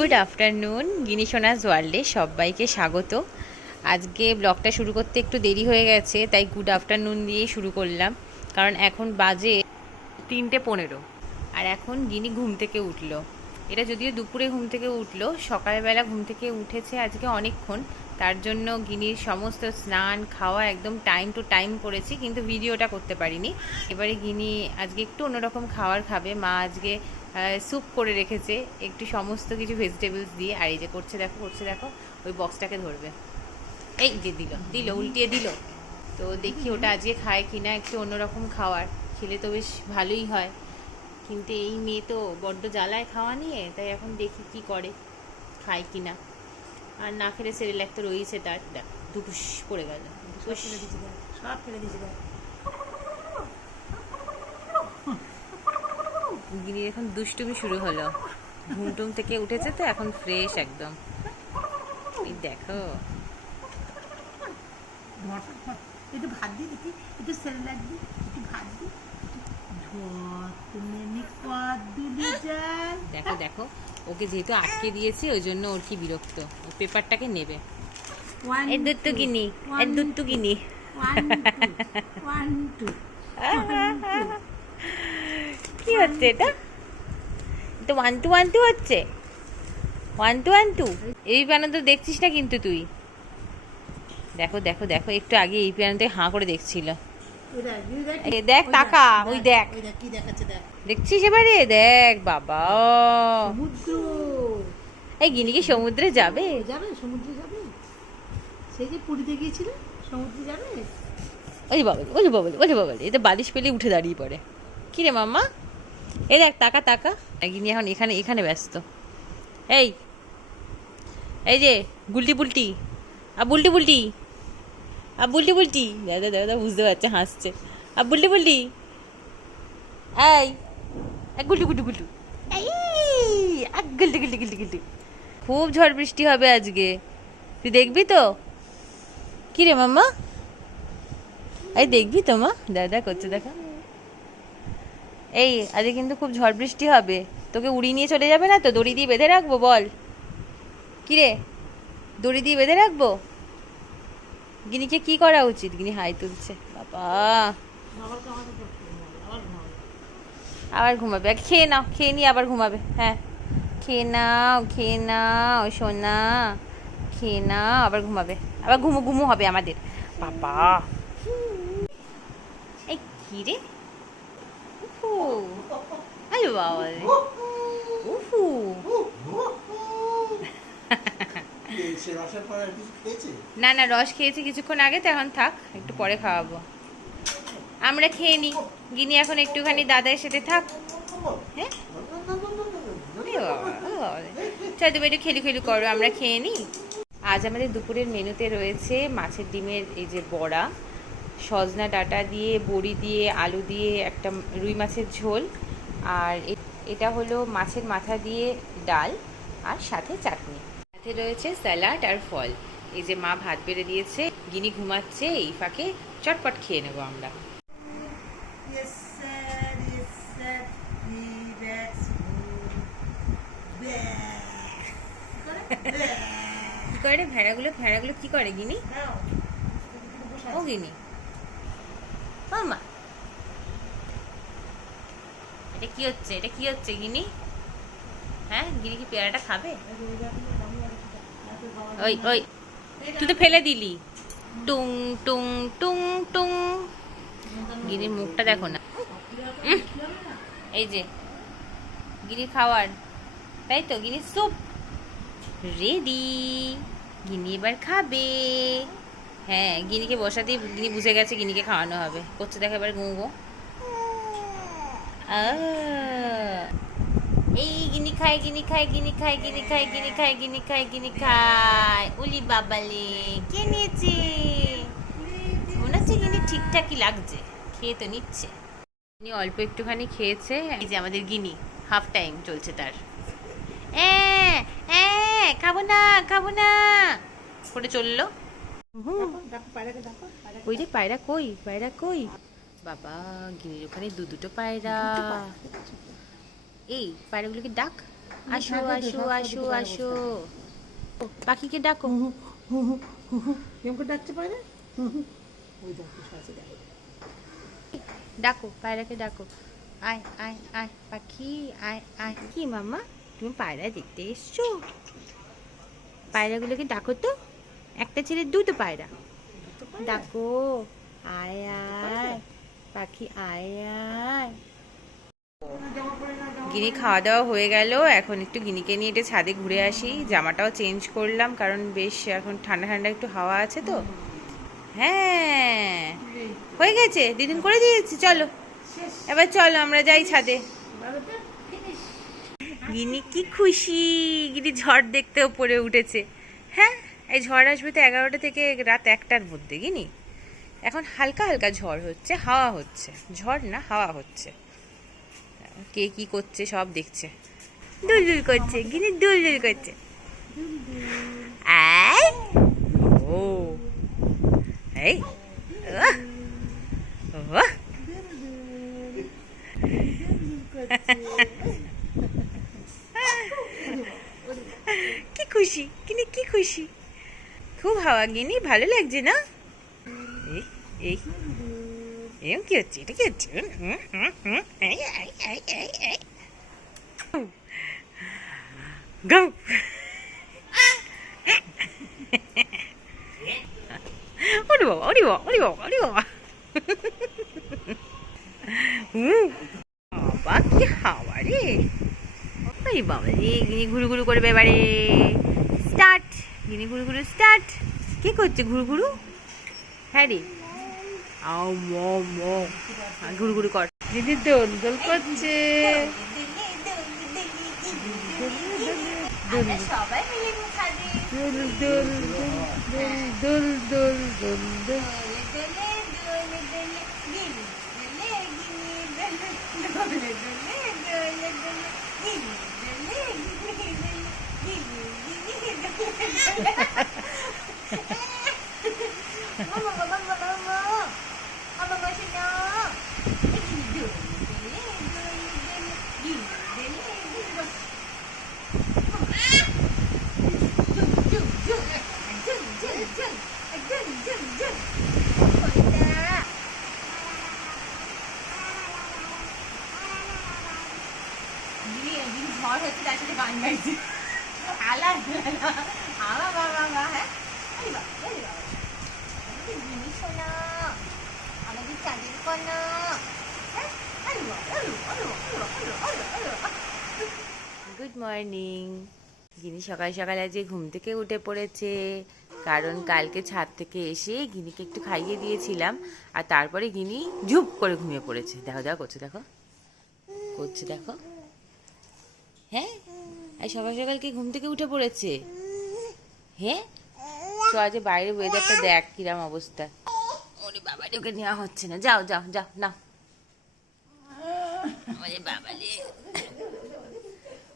Good afternoon, গিনি সোনাস ওয়ার্ল্ডে সবাইকে স্বাগত। আজকে ব্লগটা শুরু করতে একটু দেরি হয়ে গেছে, তাই গুড আফটারনুন দিয়েই শুরু করলাম। কারণ এখন বাজে 3:15 আর এখন গিনি ঘুম থেকে উঠলো। এটা যদিও দুপুরে ঘুম থেকে উঠলো, সকালবেলা ঘুম থেকে উঠেছে আজকে অনেকক্ষণ। তার জন্য গিনির সমস্ত স্নান খাওয়া একদম টাইম টু টাইম করেছি, কিন্তু ভিডিওটা করতে পারিনি। এবারে গিনি আজকে একটু অন্যরকম খাবার খাবে। মা আজকে স্যুপ করে রেখেছে একটু সমস্ত কিছু ভেজিটেবলস দিয়ে। আর এই যে করছে দেখো ওই বক্সটাকে ধরবে, এই যে দিল উল্টিয়ে দিল। তো দেখি ওটা আজকে খায় কিনা, একটু অন্যরকম খাওয়ার খেলে তো বেশ ভালোই হয়। কিন্তু এই মেয়ে তো বড্ড জ্বালায় খাওয়া নিয়ে, তাই এখন দেখি কি করে, খায় কিনা। আর না খেলে সেরেলাক তো রয়েছে তার, দেখ দুপুস পড়ে গেল, সব ফেলে দিয়েছে। গিনি এখন দুষ্টুমি শুরু হলো, ঘুমটুম থেকে উঠেছে তো এখন ফ্রেশ একদম। এই দেখো একটু ভাত দিই, একটু সেরেলাক দিই, একটু ভাত দিই, দেখো দেখো ওকে যেহেতু আটকে দিয়েছে ওই জন্য ওর কি বিরক্ত, ও পেপারটাকে নেবে। এই দুত্তু গিনি, এই দুত্তু গিনি। কি হচ্ছে এটা? তো 1-2 হচ্ছে, 1-2 এই পিয়ানো তো দেখছিস না কিন্তু তুই। দেখো দেখো দেখো একটু আগে এই পিয়ানোতে হাঁ করে দেখছিল। দেখ তাকা, ওই দেখ কি দেখাচ্ছে, দেখ দেখছিস এবারে, দেখ বাবা। সমুদ্র, এই গিনি কি সমুদ্রে যাবে? যাবে সমুদ্রে যাবে, সেই যে পুরীতে গিয়েছিল সমুদ্রে যাবে। ওই বাবা এটা বালিশ পেলে উঠে দাঁড়িয়ে পড়ে। কি রে মাম্মা, এই দেখ তাকা তাকা। গিনি এখন এখানে এখানে ব্যস্ত। এই এই যে গুলটি বুলটি আর বুলটি বুলটি আর বুলটি বুলটি, দাদা দাদা বুঝতে পারছে, হাসছে। আর বুলটি বুলটি, এই গুলটু গুলটু গুলটু, এই গুলটু গুলটু গুলটু গুলটু। খুব ঝড় বৃষ্টি হবে আজকে, তুই দেখবি তো? কি রে মাম্মা, এই দেখবি তো মা, দাদা করছে দেখা। এই আজকে কিন্তু খুব ঝড় বৃষ্টি হবে, তোকে উড়িয়ে নিয়ে চলে যাবে না তো? দড়ি দিয়ে বেঁধে রাখবো বল? কি রে, দড়ি দিয়ে বেঁধে রাখবো? গিনিকে কি করা উচিত? গিনি হাই তুলছে, বাবা আবার ঘুমাবে। খেয়ে নাও, খেয়ে নিয়ে আবার ঘুমাবে। হ্যাঁ খেয়ে নাও সোনা, খেয়ে নাও আবার ঘুমাবে, আবার ঘুমু ঘুমু হবে আমাদের। বাবা এই কি রে, উফু আরে বাবা রে, উফু। না না রস খেয়েছি কিছুক্ষণ আগে, তো এখন থাক, একটু পরে খাওয়াবো। আমরা খেয়ে নিই, গিনি এখন একটুখানি দাদার সাথে থাক। হ্যাঁ চল তুমি একটু খেলু খেলু করো, আমরা খেয়ে নিই। আজ আমাদের দুপুরের মেনুতে রয়েছে মাছের ডিমের এই যে বড়া, সজনা ডাঁটা দিয়ে, বড়ি দিয়ে, আলু দিয়ে একটা রুই মাছের ঝোল, আর এটা হলো মাছের মাথা দিয়ে ডাল, আর সাথে চাটনি। সাথে রয়েছে স্যালাড আর ফল। এই যে মা ভাত বেড়ে দিয়েছে, গিনি ঘুমাচ্ছে, এই ফাঁকে চটপট খেয়ে নেবো আমরা। কি করে ভেড়াগুলো কি করে গিনি? ও গিনি মামা, এটা কি হচ্ছে গিনি? হ্যাঁ গিনি কি পেয়ারাটা খাবে? ওই ওই তুই তো ফেলে দিলি। টুং টুং টুং টুং, গিনির মুখটা দেখো না। এই যে গিনি খাওয়ার, তাই তো গিনি স্যুপ রেডি, গিনি এবার খাবে। হ্যাঁ গিনিকে বসাতেই গিনি বুঝে গেছে গিনিকে খাওয়ানো হবে, করছে দেখো এবার গুঁগো। এই গিনি খায় উলি বাবালে, কে নিয়েছে? মনে হচ্ছে গিনি ঠিকঠাকই লাগছে, খেয়ে তো নিচ্ছে। গিনি অল্প একটুখানি খেয়েছে। এই যে আমাদের গিনি হাফ টাইম চলছে তার, খাবো না করে চললো। ওই রে পায়রা কই বাবা, গিনির ওখানে দুটো পায়রা। এই পায়রাগুলোকে ডাক, আসো আসো আসো আসো, পাখিকে ডাকো। কেমন করে ডাকতে পারে? ওই দেখো সাথে দেখো। ডাকো পায়রাকে ডাকো, আয় আয় আয় পাখি, আয় আয়। কি মাম্মা, তুমি পায়রা দেখতে এসছো? পায়রাগুলোকে ডাকো তো, একটা ছেলে দুটো পায়রা, ডাকো। আয় আয় পাখি, আয় আয়। গিনি খাওয়া দাওয়া হয়ে গেল, এখন একটু গিনিকে নিয়ে একটু ছাদে ঘুরে আসি। জামাটাও চেঞ্জ করলাম কারণ বেশ এখন ঠান্ডা ঠান্ডা একটু হাওয়া আছে তো। হ্যাঁ হয়ে গেছে, দিদিন করে দিয়েছি, চলো এবার চলো আমরা যাই ছাদে। গিনি কি খুশি, গিনি ঝড় দেখতে ওপরে উঠেছে। হ্যাঁ এই ঝড় আসবে তো 11টা থেকে রাত 1টার মধ্যে। গিনি এখন হালকা হালকা ঝড় হচ্ছে, হাওয়া হচ্ছে, ঝড় না হাওয়া হচ্ছে। কে কি করছে সব দেখছে, দুলদুল করছে, গিনি দুলদুল করছে। আয় ও এই আহ, ওহ। কি খুশি গিনি, কি খুশি, খুব হাওয়া গিনি, ভালো লাগছে না? এই এই এরম কি হচ্ছে, এটা কি হচ্ছে? এই, এই, এই, এই, এই। Go! ওরে বাবা, ওরে বাবা, ওরে বাবা, ওরে বাবা। বাবা কি হাওয়া রে, ওরে বাবা রে। গিনি ঘুরু ঘুরু করবে এবারে, স্টার্ট। গিনি ঘুরু ঘুরু স্টার্ট। কি করছে ঘুরু ঘুরু? হ্যাঁ রে, আও মো মো, ঘুরু ঘুরু কর। দিদি দোল দোল করছে। সবাই মিলে খাবে। দোল দোল দোল দোল দোল দোল। ঝড় হচ্ছে তার সাথে গান গাইছে, আলা আমা বাবা মা। হ্যাঁ আরে বাবা, আরে বাবা, জিনিস শোনা, আমাদের চাঁদের কন্যা। Good morning. গিনি সকাল সকাল আজকে ঘুম থেকে উঠে পড়েছে, কারণ কালকে ছাদ থেকে এসে গিনিকে একটু খাইয়ে দিয়েছিলাম আর তারপরে গিনি ঝুপ করে ঘুমিয়ে পড়েছে। দেখো দেখো করছে, দেখো করছে, দেখো। হ্যাঁ আর সকাল সকাল কি ঘুম থেকে উঠে পড়েছে? হ্যাঁ তো আজ বাইরে ওয়েদারটা দেখ কিরাম অবস্থা। ওরে বাবা, ওকে নেওয়া হচ্ছে না, যাও যাও যাও নাও। ওরে বাবা রে,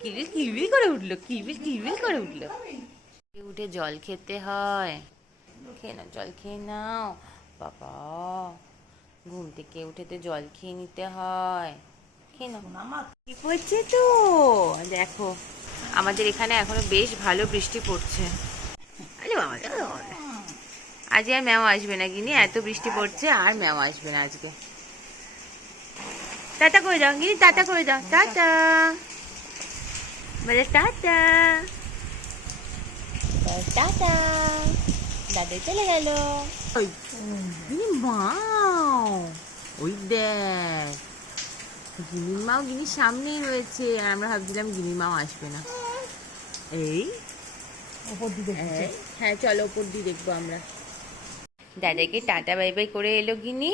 কিলবিল কিলবিল করে উঠলো, কিলবিল কিলবিল করে উঠলো। উঠে জল খেতে হয়, খেয়ে নাও, জল খেয়ে নাও বাবা। ঘুম থেকে উঠে তো জল খেয়ে নিতে হয়, খেয়ে নাও। কি করছে তো দেখো, আমাদের এখানে এখনো বেশ ভালো বৃষ্টি পড়ছে। আরে বাবা, আজ আর ম্যাও আসবে না গিনি, এত বৃষ্টি পড়ছে, আর ম্যাও আসবে না আজকে। টাটা করে দাও গিনি, টাটা করে দাও, টাটা বলে, টাটা টাটা। দাদা চলে গেল। মাও ওই দেখ, গিনির মাও গিনির সামনেই রয়েছে, আর আমরা ভাবছিলাম গিনির মাও আসবে না। এই ওপর দিকে হ্যাঁ চলো ওপর দিয়ে দেখবো আমরা। দাদাকে টাটা বাই বাই করে এলো গিনি,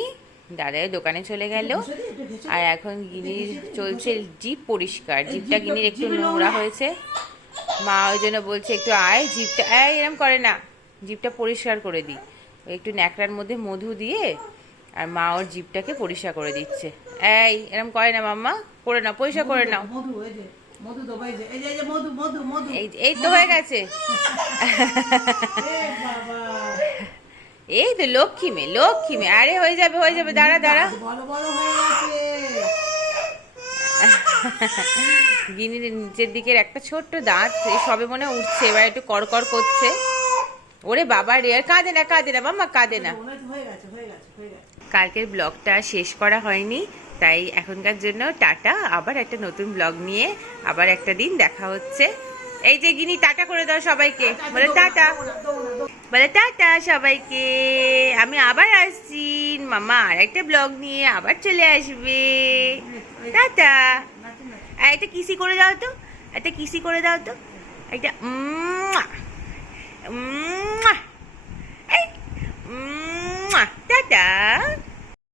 দাদার দোকানে চলে গেল। আর এখন গিনির চলছে জিপ পরিষ্কার, জিপটা গিনির একটু নোংরা হয়েছে, মা ওই জন্য বলছে একটু আয় জিপটা, এরম করে না, জিপটা পরিষ্কার করে দিই। ওই একটু ন্যাকড়ার মধ্যে মধু দিয়ে আর মা ওর জিপটাকে পরিষ্কার করে দিচ্ছে। এই এরম করে না মাম্মা, করে নাও, পরিষ্কার করে নাও। মধু এই যে মধু দবাই যে, এই যে মধু মধু মধু। এই তো হয়ে গেছে। এ বাবা, এই তো লক্ষ্মী মেয়ে, লক্ষ্মী মেয়ে। আরে হয়ে যাবে হয়ে যাবে, দাঁড়া দাঁড়া। বড় বড় হয়ে গেছে। গিনির নিচের দিকের একটা ছোট্ট দাঁত এই সবে মনে হয় উঠছে, এবার একটু কড়কর করছে। ওরে বাবা রে, আর কাঁদে না মাম্মা, কাঁদে না। হয়ে গেছে হয়ে গেছে হয়ে গেছে। কালকের ব্লগটা শেষ করা হয়নি, তাই এখনকার জন্য টাটা। আবার একটা নতুন ব্লগ নিয়ে আবার একটা দিন দেখা হচ্ছে। এই যে গিনি টাটা করে দাও সবাইকে, বলে টাটা, বলে টাটা সবাইকে। আমি আবার আসছি, মামা আর একটা ব্লগ নিয়ে আবার চলে আসবে। টাটা। আর একটা কিসি করে দাও তো, একটা কিসি করে দাও তো, একটা টাটা।